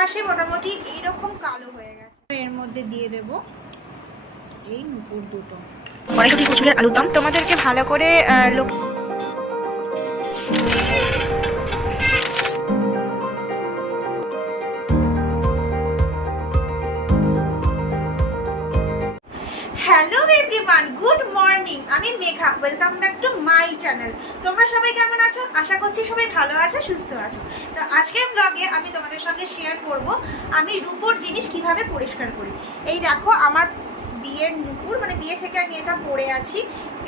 মাসে মোটামুটি এইরকম কালো হয়ে গেছে। এর মধ্যে দিয়ে দেব এই নুপুর দুটো, কড়াইশুঁটি কুচুরের আলুর দম। তোমাদেরকে ভালো করে হ্যালো এভরিওয়ান, গুড মর্নিং। আমি Megha, welcome back to my channel. তোমরা সবাই কেমন আছো? আশা করছি সবাই ভালো আছো, সুস্থ আছো। তো আজকের ব্লগে আমি তোমাদের সঙ্গে শেয়ার করব আমি রূপোর জিনিস কিভাবে পরিষ্কার করি। এই দেখো আমার বিয়ের নুপুর, মানে বিয়ে থেকে আমি এটা পরে আছি।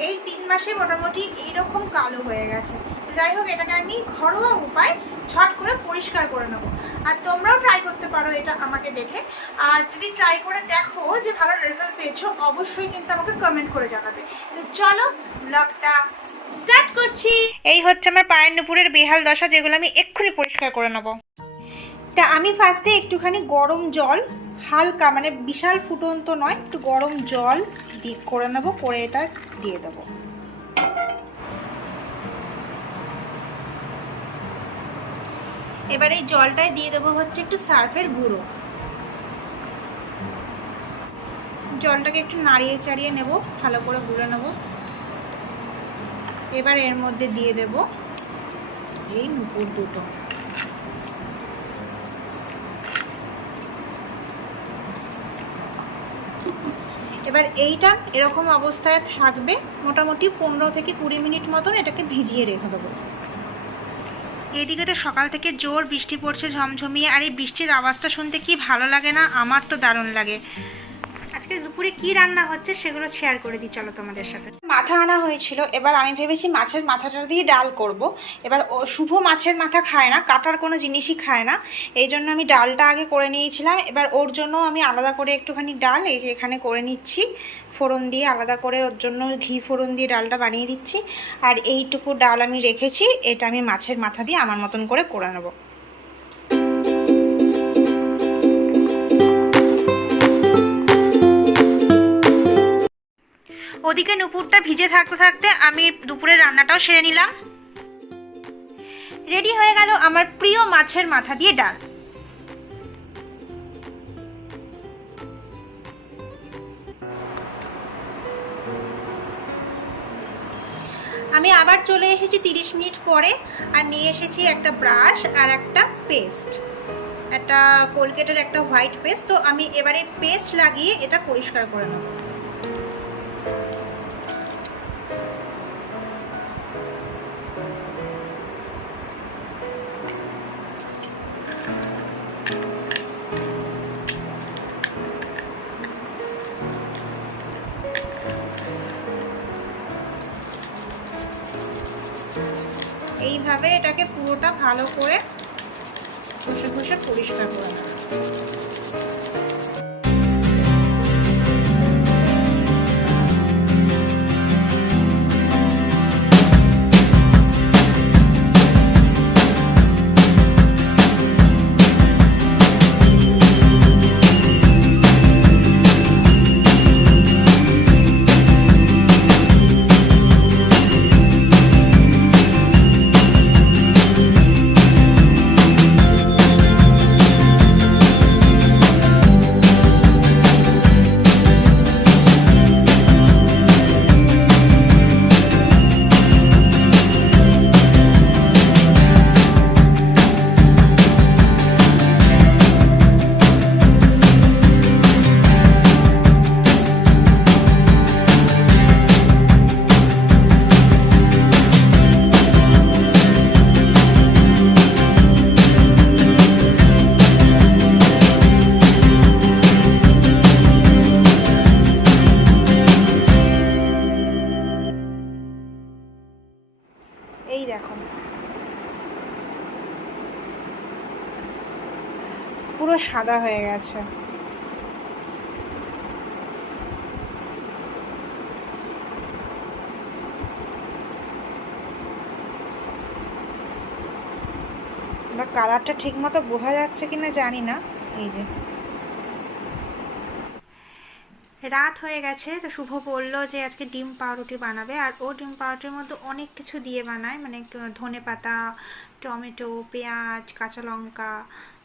এই 3 মাসে মোটামুটি এইরকম কালো হয়ে গেছে। যাই হোক, এটাকে আমি ঘরোয়া উপায় ছট করে পরিষ্কার করে নেব। আর তোমরাও ট্রাই করতে পারো এটা আমাকে দেখে। আর যদি ট্রাই করে দেখো যে ভালো রেজাল্ট পেয়েছো, অবশ্যই কিন্তু আমাকে কমেন্ট করে জানাবে। তো চলো ব্লগটা স্টার্ট করছি। এই হচ্ছে আমার পায়ের নুপুরের বেহাল দশা, যেগুলো আমি এক্ষুনি পরিষ্কার করে নেব। তা আমি ফার্স্টে একটুখানি গরম জল, হালকা মানে বিশাল ফুটন্ত নয়, একটু গরম জল করে নেব, করে এটা দিয়ে দেবো। এবার এই জলটায় দিয়ে দেবো হচ্ছে একটু সার্ফের গুঁড়ো। জলটাকে একটু নাড়িয়ে চাড়িয়ে নেব, ভালো করে গুলে নেব। এবার এর মধ্যে দিয়ে দেব এই নুপুর দুটো। এবার এইটা এরকম অবস্থায় থাকবে মোটামুটি 15 থেকে 20 মিনিট মতন এটাকে ভিজিয়ে রেখে দেবো। এদিকে তো সকাল থেকে জোর বৃষ্টি পড়ছে ঝমঝমিয়ে, আর এই বৃষ্টির আওয়াজটা শুনতে কি ভালো লাগে না? আমার তো দারুণ লাগে। আজকে দুপুরে কি রান্না হচ্ছে সেগুলো শেয়ার করে দিই চলো তোমাদের সাথে। মাথা আনা হয়েছিল, এবার আমি ভেবেছি মাছের মাথাটা দিয়ে ডাল করব। এবার শুভ মাছের মাথা খায় না, কাটার কোনো জিনিসই খায় না, এই জন্য আমি ডালটা আগে করে নিয়েছিলাম। এবার ওর জন্য আমি আলাদা করে একটুখানি ডাল এই যে এখানে করে নিচ্ছি, ফোড়ন দিয়ে আলাদা করে ওর জন্য ঘি ফোড়ন দিয়ে ডালটা বানিয়ে দিচ্ছি। আর এইটুকু ডাল আমি রেখেছি, এটা আমি মাছের মাথা দিয়ে আমার মতন করে নেব। ওদিকে নুপুরটা ভিজে থাকতে থাকতে আমি দুপুরের রান্নাটাও সেরে নিলাম। রেডি হয়ে গেল আমার প্রিয় মাছের মাথা দিয়ে ডাল। আমি আবার চলে এসেছি 30 মিনিট পরে, আর নিয়ে এসেছি একটা ব্রাশ আর একটা পেস্ট, একটা কোলগেটের একটা হোয়াইট পেস্ট। তো আমি এবারে পেস্ট লাগিয়ে এটা পরিষ্কার করে নেব। এইভাবে এটাকে পুরোটা ভালো করে ঘষে ঘষে পরিষ্কার করে নেব। এই দেখো পুরো সাদা হয়ে গেছে। কালারটা ঠিক মতো বোঝা যাচ্ছে কিনা জানি না। এই যে রাত হয়ে গেছে, তো শুভ বললো যে আজকে ডিম পাউরুটি বানাবে। আর ও ডিম পাউরুটির মধ্যে অনেক কিছু দিয়ে বানায়, মানে ধনে পাতা, টমেটো, পেঁয়াজ, কাঁচা লঙ্কা,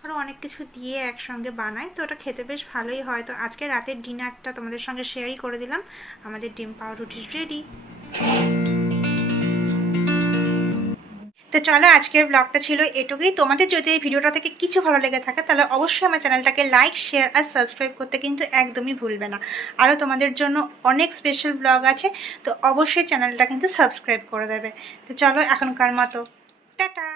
আরও অনেক কিছু দিয়ে একসঙ্গে বানায়, তো ওটা খেতে বেশ ভালোই হয়। তো আজকে রাতের ডিনারটা তোমাদের সঙ্গে শেয়ারই করে দিলাম। আমাদের ডিম পাউরুটি রেডি। তো চলো, আজকের ব্লগটা ছিল এটুকুই। তোমাদের যদি এই ভিডিওটা থেকে কিছু ভালো লেগে থাকে তাহলে অবশ্যই আমার চ্যানেলটাকে লাইক, শেয়ার আর সাবস্ক্রাইব করতে কিন্তু একদমই ভুলবে না। আরও তোমাদের জন্য অনেক স্পেশাল ব্লগ আছে, তো অবশ্যই চ্যানেলটা কিন্তু সাবস্ক্রাইব করে দেবে। তো চলো এখনকার মতো টাটা।